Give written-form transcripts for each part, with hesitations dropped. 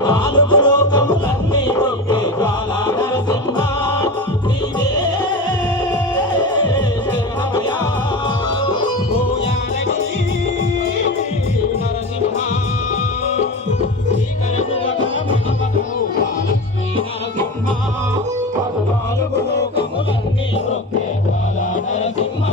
నాలుగు లోకములన్నీ ఒకే జ్వాల నరసింహ నీవే శరణమయ్యా ఓ యాదగిరి నరసింహ శ్రీకరముగల మనమధూప లక్ష్మీ నరసింహ నాలుగు లోకములన్నీ ఒకే జ్వాల నరసింహ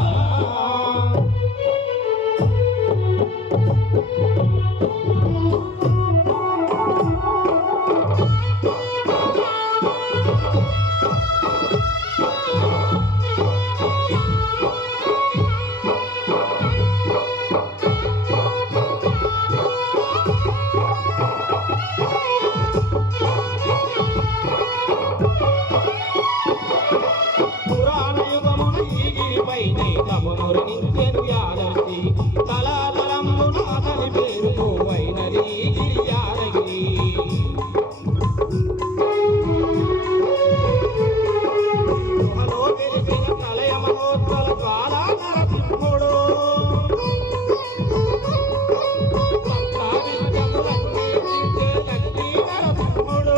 నిత్యను యాదర్శి తలాతలమ్మున అతని పేరు వైనది గిరి యాదగిరి గుహలో వెలిసిన ప్రళయ మహోత్సవ జ్వాల నరసింహుడు భక్తావిష్టములన్నీ దించే లక్ష్మీ నరసింహుడు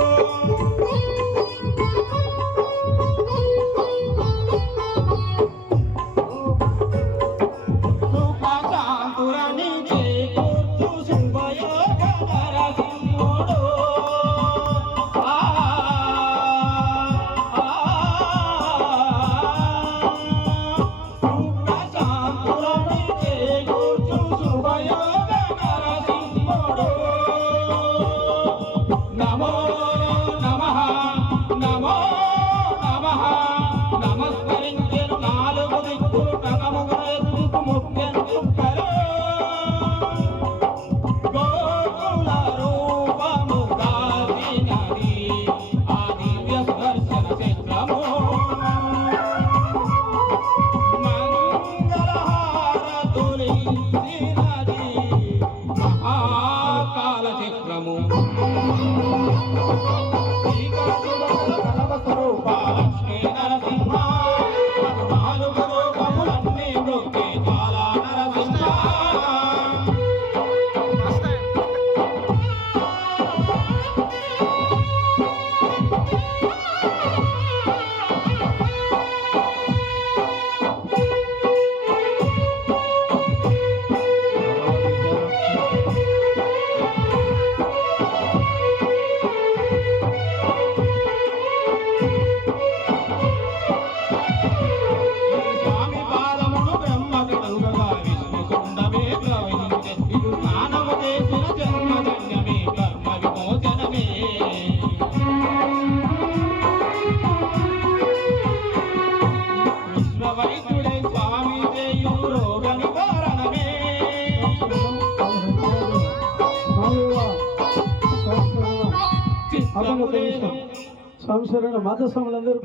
సంవత్సరం మత సములందరూ